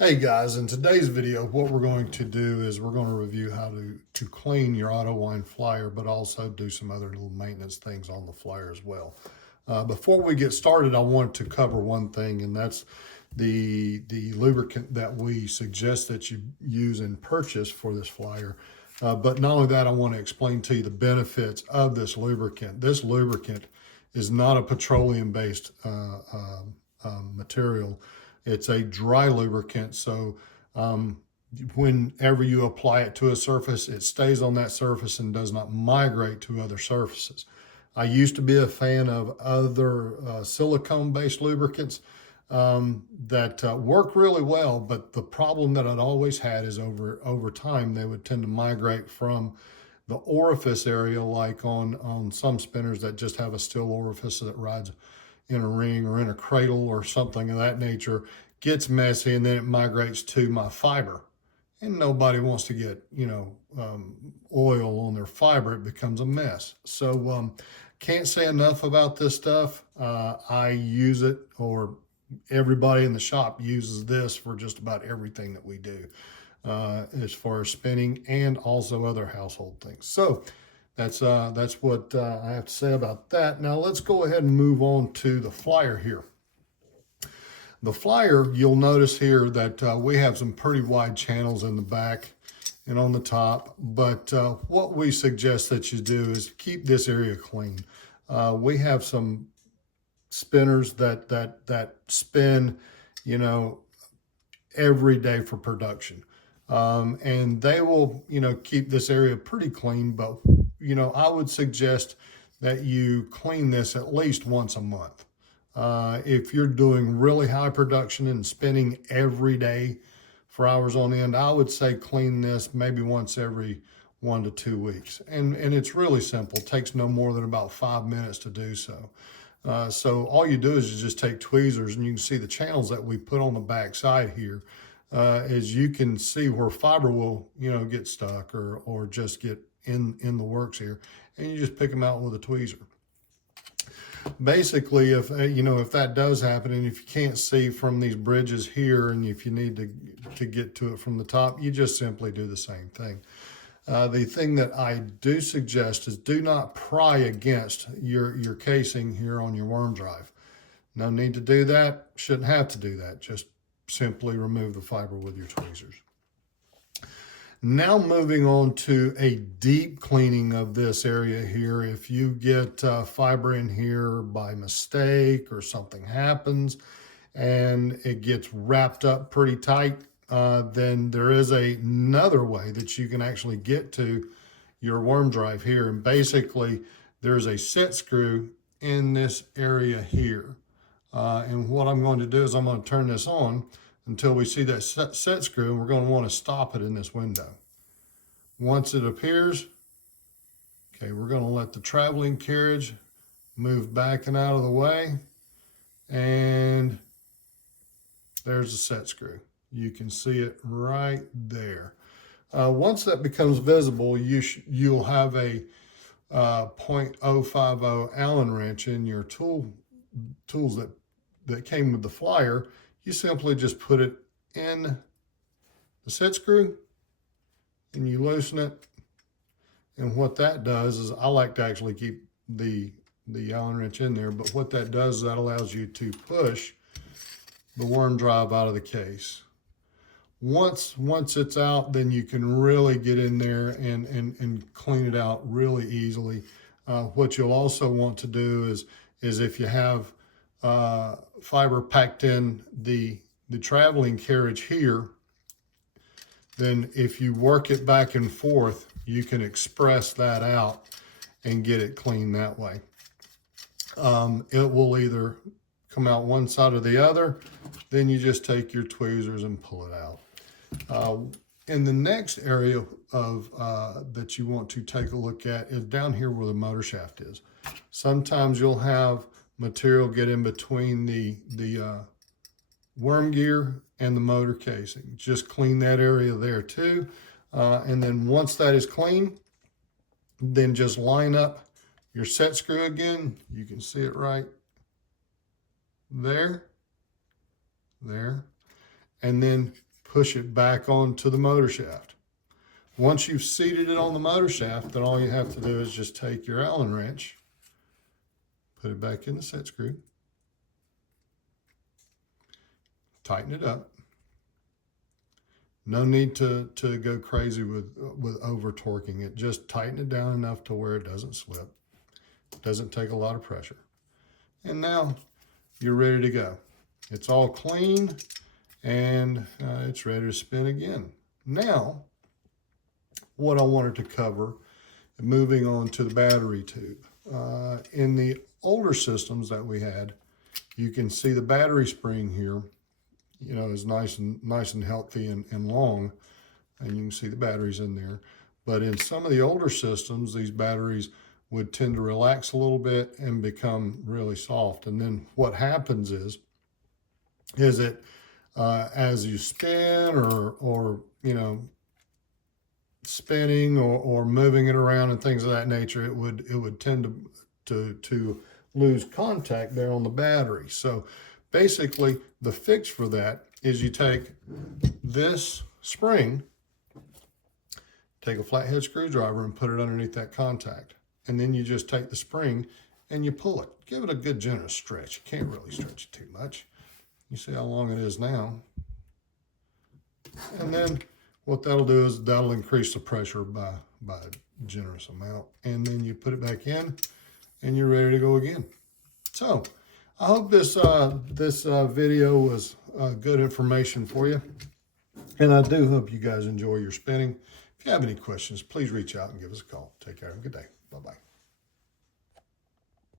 Hey guys, in today's video, what we're going to do is we're going to review how to clean your AutoWind flyer, but also do some other little maintenance things on the flyer as well. Before we get started, I want to cover one thing, and that's the lubricant that we suggest that you use and purchase for this flyer. But not only that, I want to explain to you the benefits of this lubricant. This lubricant is not a petroleum-based material. It's a dry lubricant, so whenever you apply it to a surface, it stays on that surface and does not migrate to other surfaces. I used to be a fan of other silicone-based lubricants that work really well, but the problem that I'd always had is over time, they would tend to migrate from the orifice area, like on some spinners that just have a steel orifice that rides in a ring or in a cradle or something of that nature, gets messy, and then it migrates to my fiber. And nobody wants to get, oil on their fiber. It becomes a mess. So can't say enough about this stuff. I use it, or everybody in the shop uses this for just about everything that we do, as far as spinning and also other household things. So that's what I have to say about that. Now let's go ahead and move on to the flyer here. The flyer, you'll notice here that we have some pretty wide channels in the back and on the top, but what we suggest that you do is keep this area clean. We have some spinners that spin, every day for production. And they will, keep this area pretty clean, but, I would suggest that you clean this at least once a month. If you're doing really high production and spinning every day for hours on end, I would say clean this maybe once every 1 to 2 weeks. And it's really simple. It takes no more than about 5 minutes to do so. So all you do is you just take tweezers, and you can see the channels that we put on the back side here. As you can see where fiber will, get stuck or just get in the works here, and you just pick them out with a tweezer. Basically, if that does happen, and if you can't see from these bridges here, and if you need to get to it from the top, you just simply do the same thing. The thing that I do suggest is do not pry against your casing here on your worm drive. No need to do that. Shouldn't have to do that. Just simply remove the fiber with your tweezers. Now moving on to a deep cleaning of this area here. If you get fiber in here by mistake or something happens and it gets wrapped up pretty tight, then there is another way that you can actually get to your worm drive here. And basically there's a set screw in this area here. And what I'm going to do is I'm going to turn this on until we see that set screw, and we're going to want to stop it in this window. Once it appears, okay, we're going to let the traveling carriage move back and out of the way, and there's the set screw. You can see it right there. Once that becomes visible, you'll have a 0.050 Allen wrench in your tools that came with the flyer. You simply just put it in the set screw and you loosen it. And what that does is, I like to actually keep the Allen wrench in there, but what that does is that allows you to push the worm drive out of the case. Once it's out, then you can really get in there and clean it out really easily. What you'll also want to do is if you have fiber packed in the traveling carriage here, then if you work it back and forth, you can express that out and get it clean that way. It will either come out one side or the other, then you just take your tweezers and pull it out. And the next area of that you want to take a look at is down here where the motor shaft is. Sometimes you'll have material get in between the worm gear and the motor casing. Just clean that area there too. And then once that is clean, then just line up your set screw again. You can see it right there. And then push it back onto the motor shaft. Once you've seated it on the motor shaft, then all you have to do is just take your Allen wrench, put it back in the set screw, tighten it up. No need to go crazy with over torquing it. Just tighten it down enough to where it doesn't slip. It doesn't take a lot of pressure. And now you're ready to go. It's all clean and it's ready to spin again. Now, what I wanted to cover, moving on to the battery tube. In the older systems that we had, you can see the battery spring here, you know, is nice and healthy and long, and you can see the batteries in there. But in some of the older systems, these batteries would tend to relax a little bit and become really soft. And then what happens is that as you spin or you know, spinning or moving it around and things of that nature, it would tend to lose contact there on the battery. So basically the fix for that is you take this spring, take a flathead screwdriver and put it underneath that contact. And then you just take the spring and you pull it. Give it a good generous stretch. You can't really stretch it too much. You see how long it is now. And then what that'll do is that'll increase the pressure by a generous amount. And then you put it back in and you're ready to go again. So I hope this video was good information for you. And I do hope you guys enjoy your spinning. If you have any questions, please reach out and give us a call. Take care. Have a good day. Bye-bye.